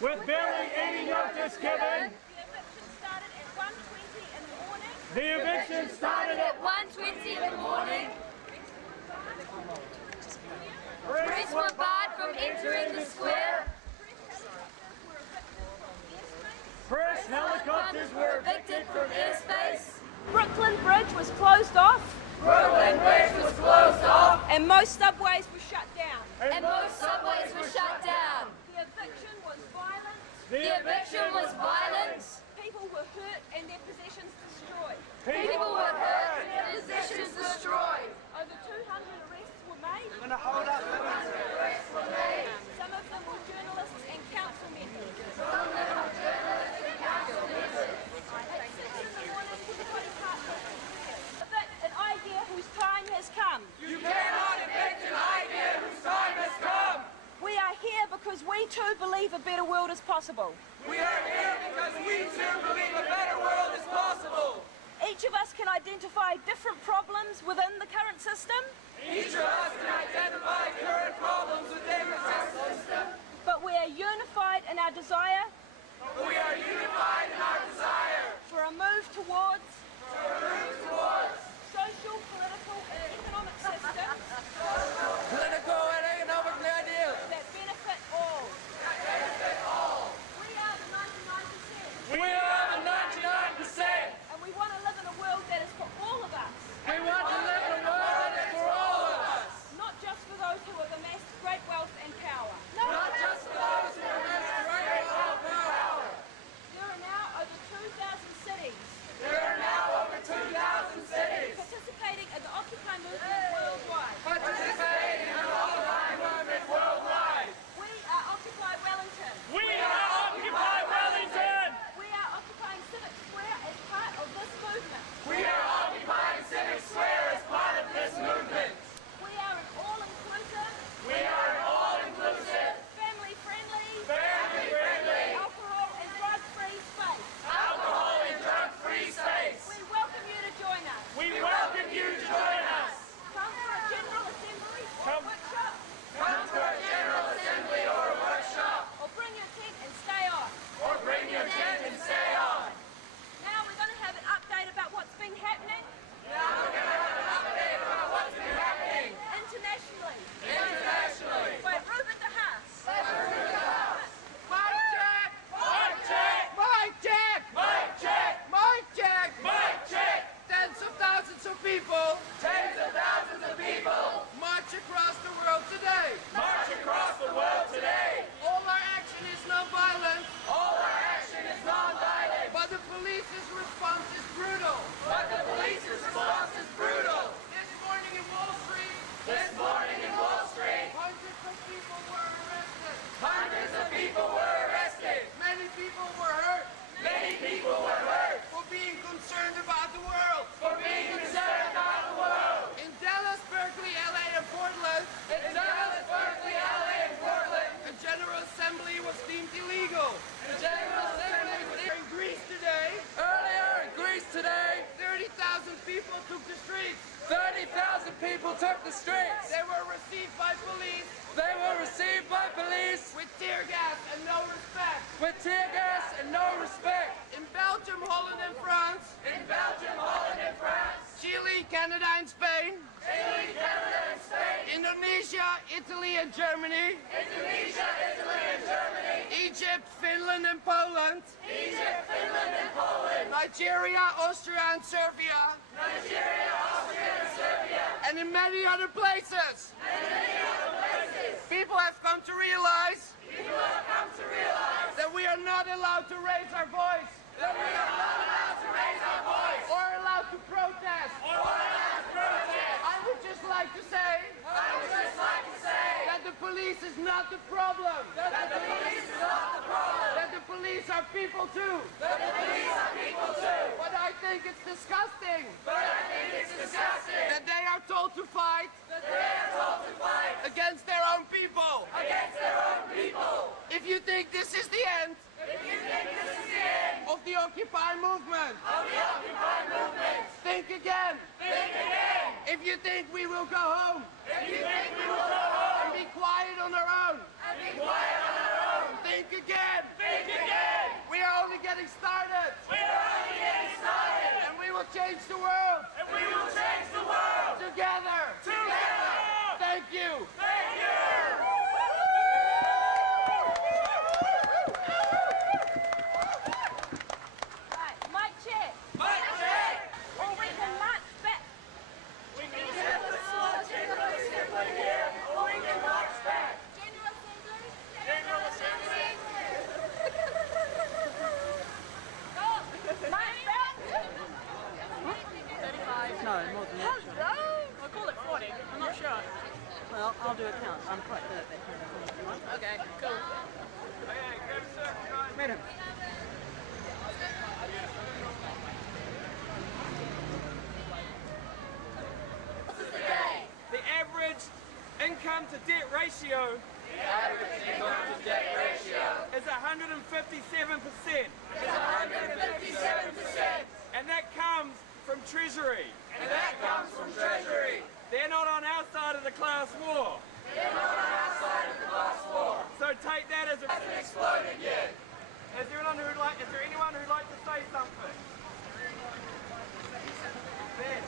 with barely any notice given. The eviction started at 1:20 in the morning. Press were barred from entering the square. Press helicopters were evicted from airspace. Brooklyn Bridge was closed off. Brooklyn Bridge was closed off. And most subways were shut down. And most subways were shut down. The eviction was violent. The eviction was violent. People were hurt and their possessions destroyed. People were hurt and their possessions destroyed. Over 200 arrests were made. Some of them were journalists and council members. An idea whose time has come. You cannot evict an idea whose time has come. We are here because we too believe a better world is possible. We are here because we too believe a better world is possible. Each of us can identify different problems within the current system. Each of us can identify current problems within the system. But we are unified in our desire. We are unified in our desire. For a move towards social, political and economic systems. Political and economic ideals that benefit all. We are the 99%. We are the 99%. And we want to live in a world that is for all of us. We want to live in a world that is for all of us. Not just for those who have amassed great wealth and power. Not just for those who have amassed great wealth and power. There are now over 2,000 cities. There are now over 2,000 cities participating in the Occupy movement worldwide. Participating in the Occupy movement worldwide. We are Occupy Wellington. We are Occupy Wellington. We are occupying Civic Square as part of this movement. We are occupying Civic Square as part of this movement. We are an all-inclusive. We are an all-inclusive. Family-friendly. Family-friendly. Alcohol and drug-free space. Alcohol and drug-free space. We welcome you to join us. We welcome you to join us. Come for a general assembly or a workshop. Come to a general assembly or a workshop. Or bring your tent and stay on. Or bring your tent and stay on. Now we're going to have an update about what's been happening. Now we're going to have an update about what's been happening Internationally. internationally. By Ruben de Haas. Mic check! Mic check! Mic check! Mic check! Mic check! Mic check! Tens of thousands of people Tens of thousands of people march across the world today. march across the world today. All our action is non-violent, All our action is non-violent, but the police's response is brutal. but the police's response is brutal. This morning in Wall Street, This morning in Wall Street, hundreds of people were arrested. hundreds of people were arrested. Many people were hurt Many people were hurt for being concerned about the world. for being concerned about the world. In Dallas, Berkeley, LA, and Portland, In Dallas, Berkeley, LA, and Portland, a general assembly was deemed illegal. the General Assembly was In Greece today, earlier in Greece today. 30,000 people took the streets. 30,000 people took the streets. They were received by police They were received by police with tear gas and no respect. with tear gas and no respect. In Belgium, Holland, and France, In Belgium, Holland, and France, Chile, Canada, and Spain, Italy, Canada, and Spain, Indonesia, Italy, and Germany, Indonesia, Italy, and Germany, Egypt, Finland, and Poland, Egypt, Finland, and Poland, Nigeria, Austria, and Serbia, Nigeria, Austria, and Serbia, and in many other places. and many other places. People have come to realize People have come to realize that we are not allowed to raise our voice that we are not allowed to raise our voice or allowed to protest. or allowed to protest. I would just like to say I would just like to say that the police is not the problem. that the police is not the problem, That the police are people too. that the police are people too. But I think it's disgusting But I think it's disgusting that they are told to fight that they are told to fight against their own people. against their own people. If you think this is the end If you think this is the end of the Occupy movement, of the Occupy movement, think again. think again. If you think we will go home If you think we will go home and be quiet on our own, and be quiet on our own, think again! Think again! We are only getting started! We are only getting started! And we will change the world! And we will change the world! Together! Together! Thank you! Thank you! Right, mic check. Mic check! Or we can march back. We can skip the song, skip here, or we can march back. General Assembly. General Assembly. March back. No, more than that. Hello. I'll call it 40. I'm not sure. Well, I'll do a count. I'm quite good at that kind of thing. Okay, cool. Madam. The average income to debt ratio is 157%. And that comes from Treasury. They're not on our side of the class war. So take that as an exploded yet. Is there anyone who'd like to say something? Ben.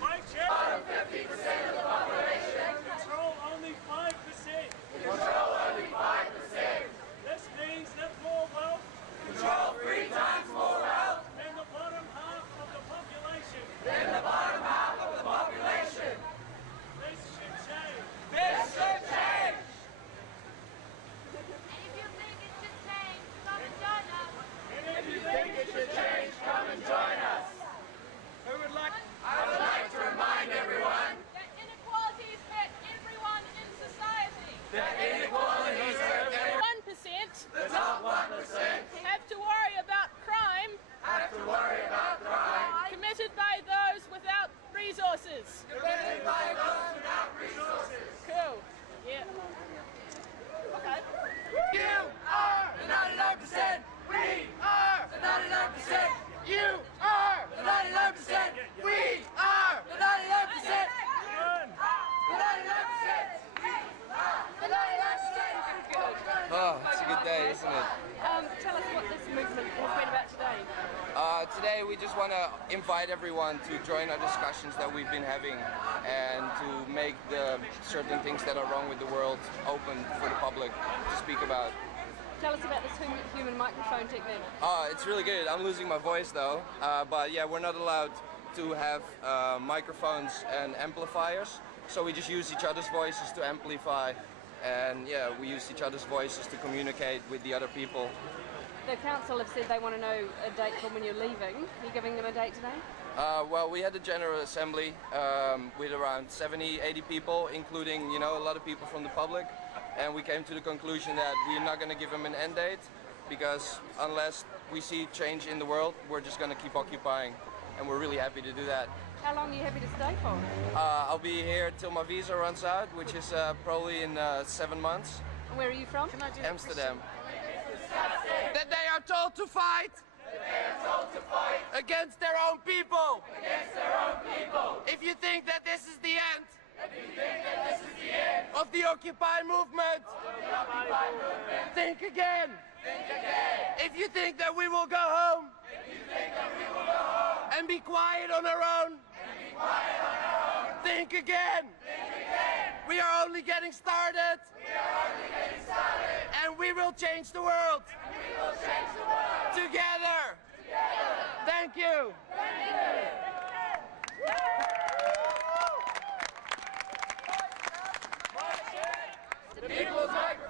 Mic check! 50% of the population. Control only 5%. This means that more wealth. Control 3 times more wealth Than the bottom half of the population. than the bottom half of the population. This should change. This should change. And if you think it should change, come and join us. And if you think it should change, come and join us. Who would like? I would like to remind everyone That inequalities hit everyone in society. that inequalities hurt 1% the top 1% have to worry about crime have to worry about crime committed by those without resources. committed by those without resources. Cool. Yeah. Okay. You are the 99%! We are the 99%! You are the 99%! We are the 99%! The 99%! The 99%! Oh, it's a good day, isn't it? Tell us what this movement has been about today. Today we just want to invite everyone to join our discussions that we've been having and to make the certain things that are wrong with the world open for the public to speak about. Tell us about this human microphone technique. It's really good. I'm losing my voice though, but yeah, we're not allowed to have microphones and amplifiers, so we just use each other's voices to amplify, and yeah, we use each other's voices to communicate with the other people. The council have said they want to know a date for when you're leaving. Are you giving them a date today? Well, we had a general assembly with around 70, 80 people, including, a lot of people from the public, and we came to the conclusion that we're not going to give them an end date, because unless we see change in the world, we're just going to keep occupying, and we're really happy to do that. How long are you happy to stay for? I'll be here till my visa runs out, which is probably in 7 months. And where are you from? Amsterdam. That they are told to fight against their own people. If you think that this is the end of the Occupy movement, think again. If you think that we will go home and be quiet on our own, think again. We are only getting started. And we will change the world. Together. Thank you. The people's microphone.